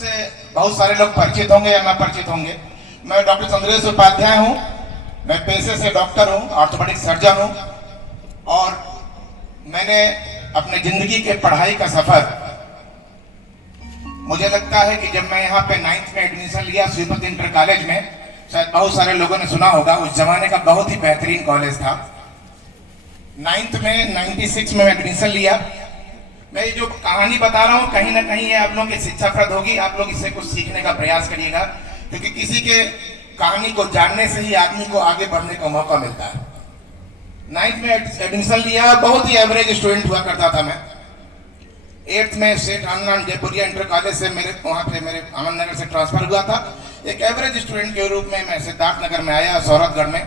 आपसे बहुत सारे लोग परिचित होंगे या ना परिचित होंगे। मैं डॉक्टर चंद्रेश उपाध्याय हूँ। मैं पेशे से डॉक्टर हूँ, ऑर्थोपेडिक सर्जन हूँ। और मैंने अपने जिंदगी के पढ़ाई का सफर, मुझे लगता है कि जब मैं यहाँ पे 9th में एडमिशन लिया श्रीपति इंटर कॉलेज में, शायद बहुत सारे लोगों ने सुना होगा, उस जमाने का बहुत ही बेहतरीन कॉलेज था। 9th में 96 में एडमिशन लिया। मैं ये जो कहानी बता रहा हूँ कहीं ना कहीं ये आप लोगों की शिक्षाप्रद होगी। आप लोग इससे कुछ सीखने का प्रयास करिएगा, क्योंकि किसी के कहानी को जानने से ही आदमी को आगे बढ़ने का मौका मिलता है। 9th में एडमिशन लिया, बहुत ही एवरेज स्टूडेंट हुआ करता था मैं। 8th में सेठ आनंद जयपुरिया इंटर कॉलेज से वहाँ पे मेरे आनंद नगर से ट्रांसफर हुआ था। एक एवरेज स्टूडेंट के रूप में मैं सिद्धार्थ नगर में आया, सौरभगढ़ में।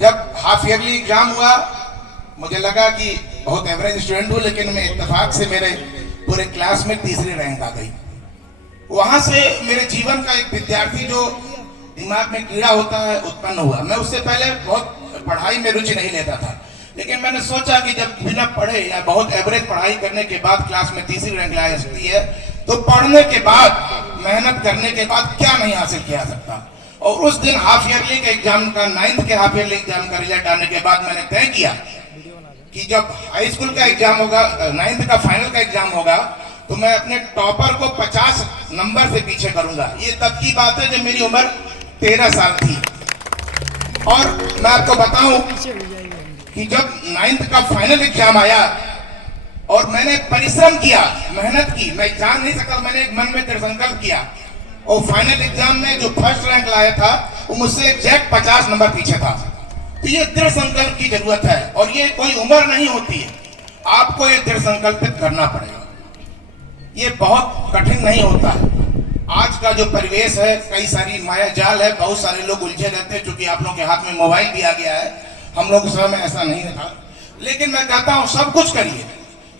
जब हाफ ईयरली एग्जाम हुआ, मुझे लगा कि बहुत एवरेज स्टूडेंट हूँ, लेकिन मैं इत्तेफाक से मेरे पूरे क्लास में तीसरी रैंक आ गई। वहां से मेरे जीवन का एक विद्यार्थी जो दिमाग में कीड़ा होता है उत्पन्न हुआ। मैं उससे पहले बहुत पढ़ाई में रुचि नहीं लेता था, लेकिन मैंने सोचा कि जब बिना पढ़े या बहुत एवरेज पढ़ाई करने के बाद क्लास में तीसरी रैंक ला सकती है, तो पढ़ने के बाद, मेहनत करने के बाद क्या नहीं हासिल किया सकता। और उस दिन हाफ ईयरली के एग्जाम का, 9th के हाफ ईयरली एग्जाम का रिजल्ट आने के बाद मैंने तय किया कि जब हाई स्कूल का एग्जाम होगा, 9th का फाइनल का एग्जाम होगा, तो मैं अपने टॉपर को 50 नंबर से पीछे करूंगा। ये तब की बात है जब मेरी उम्र 13 साल थी। और मैं आपको बताऊं कि जब 9th का फाइनल एग्जाम आया और मैंने परिश्रम किया, मेहनत की, मैं जान नहीं सकता, मैंने एक मन में दृढ़ संकल्प किया। और फाइनल एग्जाम में जो फर्स्ट रैंक लाया था वो मुझसे एग्जैक्ट 50 नंबर पीछे था। तो ये दृढ़ संकल्प की जरूरत है, और ये कोई उम्र नहीं होती है, आपको ये दृढ़ संकल्पित करना पड़ेगा। ये बहुत कठिन नहीं होता है। आज का जो परिवेश है, कई सारी माया जाल है, बहुत सारे लोग उलझे रहते हैं। चूंकि आप लोगों के हाथ में मोबाइल दिया गया है, हम लोग के समय में ऐसा नहीं था। लेकिन मैं कहता हूं सब कुछ करिए,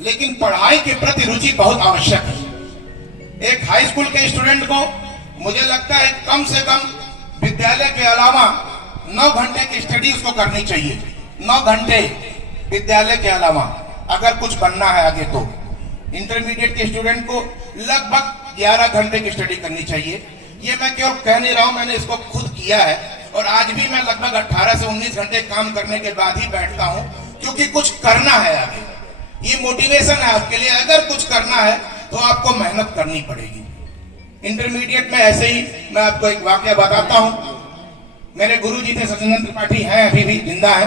लेकिन पढ़ाई के प्रति रुचि बहुत आवश्यक है। एक हाई स्कूल के स्टूडेंट को मुझे लगता है कम से कम विद्यालय के अलावा 9 घंटे की स्टडी उसको करनी चाहिए। 9 घंटे विद्यालय के अलावा अगर कुछ बनना है आगे तो। इंटरमीडिएट के स्टूडेंट को लगभग 11 घंटे की स्टडी करनी चाहिए। ये मैं केवल कह नहीं रहा हूं, मैंने इसको खुद किया है। और आज भी मैं लगभग 18 से 19 घंटे काम करने के बाद ही बैठता हूं, क्योंकि कुछ करना है आगे। ये मोटिवेशन है आपके लिए। अगर कुछ करना है तो आपको मेहनत करनी पड़ेगी। इंटरमीडिएट में ऐसे ही मैं आपको एक वाकया बताता हूं। मेरे गुरुजी थे, सचिंदर त्रिपाठी हैं, अभी भी जिंदा है।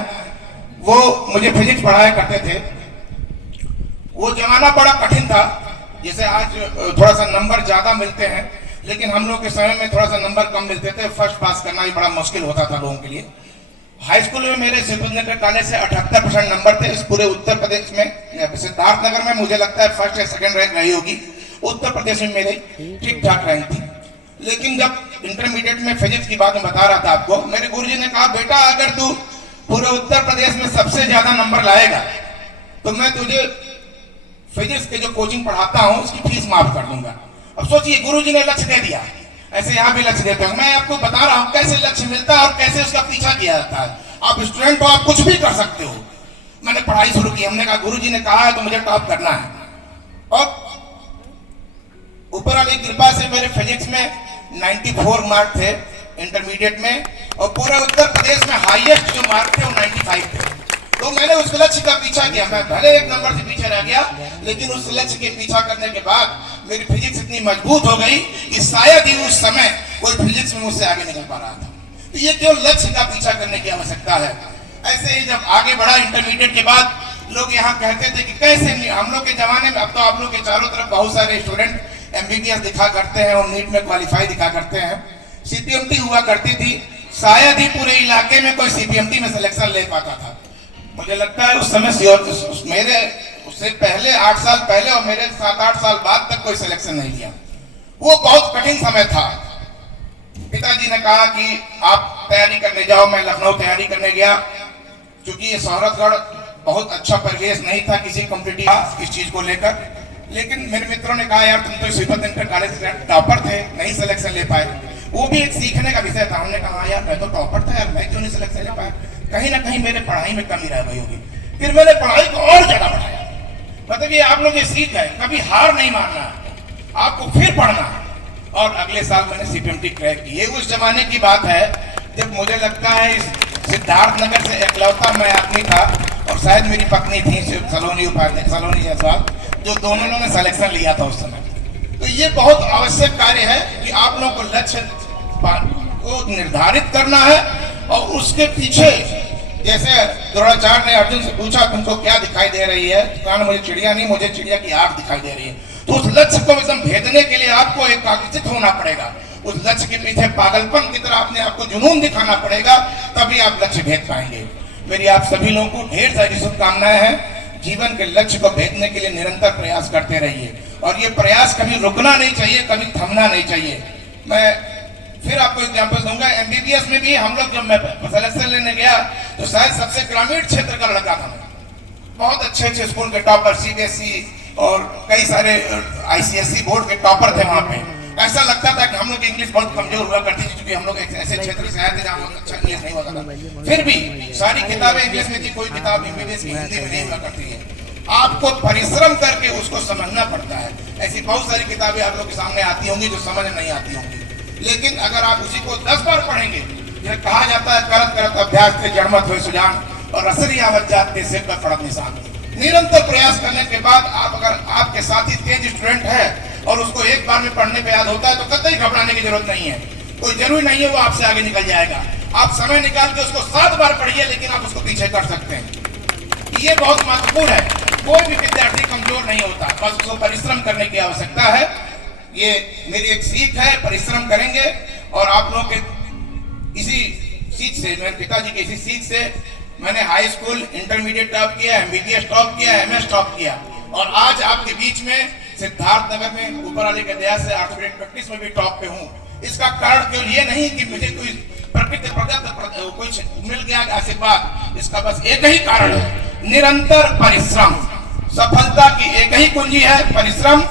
वो मुझे फिजिक्स पढ़ाया करते थे। वो जमाना बड़ा कठिन था। जैसे आज थोड़ा सा नंबर ज्यादा मिलते हैं, लेकिन हम लोग के समय में थोड़ा सा नंबर कम मिलते थे। फर्स्ट पास करना भी बड़ा मुश्किल होता था लोगों के लिए। हाई स्कूल में मेरे श्रीपति इंटर कॉलेज से 78% नंबर थे। इस पूरे उत्तर प्रदेश में, सिद्धार्थ नगर में मुझे लगता है फर्स्ट या सेकंड रैंक रही होगी। उत्तर प्रदेश में मेरे ठीक ठाक रैंक थी। लेकिन जब इंटरमीडिएट में फिजिक्स की बात मैं बता रहा था आपको, मेरे गुरुजी ने कहा, बेटा अगर तू पूरे उत्तर प्रदेश में सबसे ज्यादा नंबर लाएगा तो मैं तुझे फिजिक्स के जो कोचिंग पढ़ाता हूं उसकी फीस माफ कर दूंगा। अब सोचिए, गुरुजी ने लक्ष्य दे दिया। ऐसे यहाँ भी लक्ष्य देते हैं। मैं आपको बता रहा हूँ कैसे लक्ष्य मिलता है और कैसे उसका पीछा किया जाता है। आप स्टूडेंट हो, आप कुछ भी कर सकते हो। मैंने पढ़ाई शुरू की। हमने कहा गुरुजी ने कहा है तो मुझे टॉप करना है। और ऊपर वाली कृपा से मेरे फिजिक्स में 94 मार्क थे इंटरमीडिएट में, और पूरे उत्तर प्रदेश में हाईएस्ट जो मार्क थे वो 95 थे। तो मैंने उस लक्ष्य का पीछा किया। मैं भले एक नंबर से पीछे रह गया, लेकिन उस लक्ष्य के पीछा करने के बाद मेरी फिजिक्स इतनी मजबूत हो गई कि शायद ही उस समय कोई फिजिक्स में मुझसे आगे निकल पा रहा था। तो ये केवल लक्ष्य का पीछा करने की आवश्यकता है। ऐसे ही जब आगे बढ़ा इंटरमीडिएट के बाद, लोग यहाँ कहते थे कि कैसे नहीं, हम लोग के जमाने में, अब तो आप लोग के चारों तरफ बहुत सारे स्टूडेंट MBBS दिखा करते हैं और नीट में क्वालिफाई दिखा करते हैं। CPMT हुआ करती थी, शायद ही पूरे इलाके में कोई CPMT में सिलेक्शन ले पाता था। मुझे लगता है उस समय मेरे उससे पहले 8 साल पहले और मेरे 7-8 साल बाद तक कोई सिलेक्शन नहीं लिया। वो बहुत कठिन समय था। पिताजी ने कहा कि आप तैयारी करने जाओ। मैं लखनऊ तैयारी करने गया। क्योंकि ये सौरभगढ़ बहुत अच्छा परिवेश नहीं था किसी कॉम्पिटिटिव इस चीज को लेकर। लेकिन मेरे मित्रों ने कहा, यार तुम तो श्रीपति इंटर कॉलेज के टॉपर थे, नहीं सिलेक्शन ले पाए। वो भी एक सीखने का विषय था। हमने कहा यार मैं तो टॉपर था, यार मैं क्यों नहीं सिलेक्शन ले पाया, कहीं ना कहीं मेरे पढ़ाई में कमी रह गई होगी। फिर मैंने पढ़ाई को और ज्यादा बढ़ाया। मतलब ये आप लोग ये सीख है, कभी हार नहीं मानना। आपको आपको फिर पढ़ना है। और अगले साल मैंने सीपीएमटी क्रैक की। ये उस जमाने की बात है जब मुझे लगता है इस सिद्धार्थनगर से इकलौता मैं आदमी था, और शायद मेरी पत्नी थी सलोनी सलोनी जायसवाल, जो दोनों ने सिलेक्शन लिया था उस समय। तो ये बहुत आवश्यक कार्य है कि आप लोगों को लक्ष्य को निर्धारित करना है, और उसके पीछे जैसे द्रोणाचार्य ने अर्जुन से पूछा तुमको क्या दिखाई दे रही है, कारण मुझे चिड़िया नहीं, मुझे चिड़िया की आंख दिखाई दे रही है। तो उस लक्ष्य को एकदम भेदने के लिए आपको एकाग्रचित होना पड़ेगा, उस लक्ष्य के पीछे पागलपन की तरह अपने आप को जुनून दिखाना पड़ेगा, तभी आप लक्ष्य भेद पाएंगे। मेरी आप सभी लोगों को ढेर सारी शुभकामनाएं हैं। जीवन के लक्ष्य को भेदने के लिए निरंतर प्रयास करते रहिए, और ये प्रयास कभी रुकना नहीं चाहिए, कभी थमना नहीं चाहिए। मैं फिर आपको एग्जांपल दूंगा। एमबीबीएस में भी हम लोग, जब मैं सिलेक्शन लेने गया तो शायद सबसे ग्रामीण क्षेत्र का लड़का था मैं। बहुत अच्छे अच्छे स्कूल के टॉपर, सीबीएसई और कई सारे आईसीएसई बोर्ड के टॉपर थे वहां पे। ऐसा लगता था कि हम लोग इंग्लिश बहुत कमजोर हुआ करती थी, क्योंकि हम लोग एक ऐसे क्षेत्र से आए थे जहाँ बहुत अच्छा इंग्लिश नहीं होता था। फिर भी सारी किताबें इंग्लिश में थी, कोई किताब एमबीबीएस की हिंदी में नहीं हुआ करती है। आपको परिश्रम करके उसको समझना पड़ता है। ऐसी बहुत सारी किताबें आप लोग के सामने आती होंगी जो समझ नहीं आती होंगी, लेकिन अगर आप उसी को 10 बार पढ़ेंगे, यह कहा जाता है करत करत अभ्यास से जड़मत हुए सुजान, और असरी आवत जात के सिर पर पड़त निशान। निरंतर प्रयास करने के बाद आप, अगर आपके साथी तेज स्टूडेंट है और उसको एक बार में पढ़ने पे याद होता है, तो कतई घबराने की जरूरत नहीं है। कोई जरूरी नहीं है वो आपसे आगे निकल जाएगा। आप समय निकाल के उसको 7 बार पढ़िए, लेकिन आप उसको पीछे कर सकते हैं। ये बहुत महत्वपूर्ण है। कोई भी विद्यार्थी कमजोर नहीं होता, बस उसको परिश्रम करने की आवश्यकता है। ये मेरी एक सीख है, परिश्रम करेंगे। और आप लोगों के इसी सीख से, मेरे पिताजी की इसी सीख से मैंने हाई स्कूल, इंटरमीडिएट टॉप किया, एमबीबीएस टॉप किया, एमएस टॉप किया, और आज आपके बीच में सिद्धार्थनगर में ऊपर वाले के दया से ऑर्थोपेडिक प्रैक्टिस में भी टॉप पे हूँ। इसका कारण केवल ये नहीं कि मुझे कोई प्रकृति कुछ मिल गया आशीर्वाद, इसका बस एक ही कारण है, निरंतर परिश्रम। सफलता की एक ही कुंजी है, परिश्रम।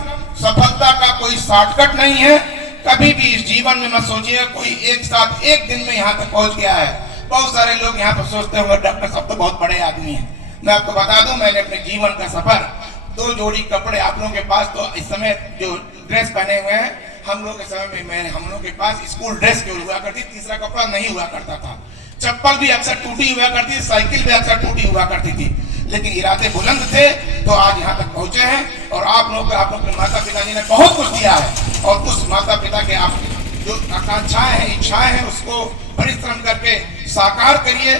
सफलता का कोई शॉर्टकट नहीं है। कभी भी इस जीवन में मत सोचिए कोई एक साथ एक दिन में यहाँ तक पहुंच गया है। बहुत सारे लोग यहाँ पर सोचते होंगे डॉक्टर साहब तो बहुत बड़े आदमी हैं। मैं आपको बता दूं, मैंने अपने जीवन का सफर, 2 जोड़ी कपड़े, आप लोगों के पास तो इस समय जो ड्रेस पहने हुए हैं, हम लोग के समय में हम लोग के पास स्कूल ड्रेस केवल हुआ करती, तीसरा कपड़ा नहीं हुआ करता था। चप्पल भी अक्सर टूटी हुआ करती थी, साइकिल भी अक्सर टूटी हुआ करती थी, लेकिन इरादे बुलंद थे तो आज यहाँ तक पहुंचे हैं। और आप लोग के माता पिताजी ने बहुत कुछ दिया है, और उस माता पिता के आप जो आकांक्षाएं हैं, इच्छाएं हैं, उसको परिश्रम करके साकार करिए।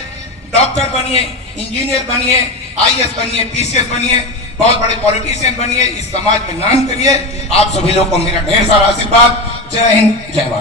डॉक्टर बनिए, इंजीनियर बनिए, आईएएस बनिए, पीसीएस बनिए, बहुत बड़े पॉलिटिशियन बनिए, इस समाज में नाम करिए। आप सभी लोगों को मेरा ढेर सारा आशीर्वाद। जय हिंद, जय भारत।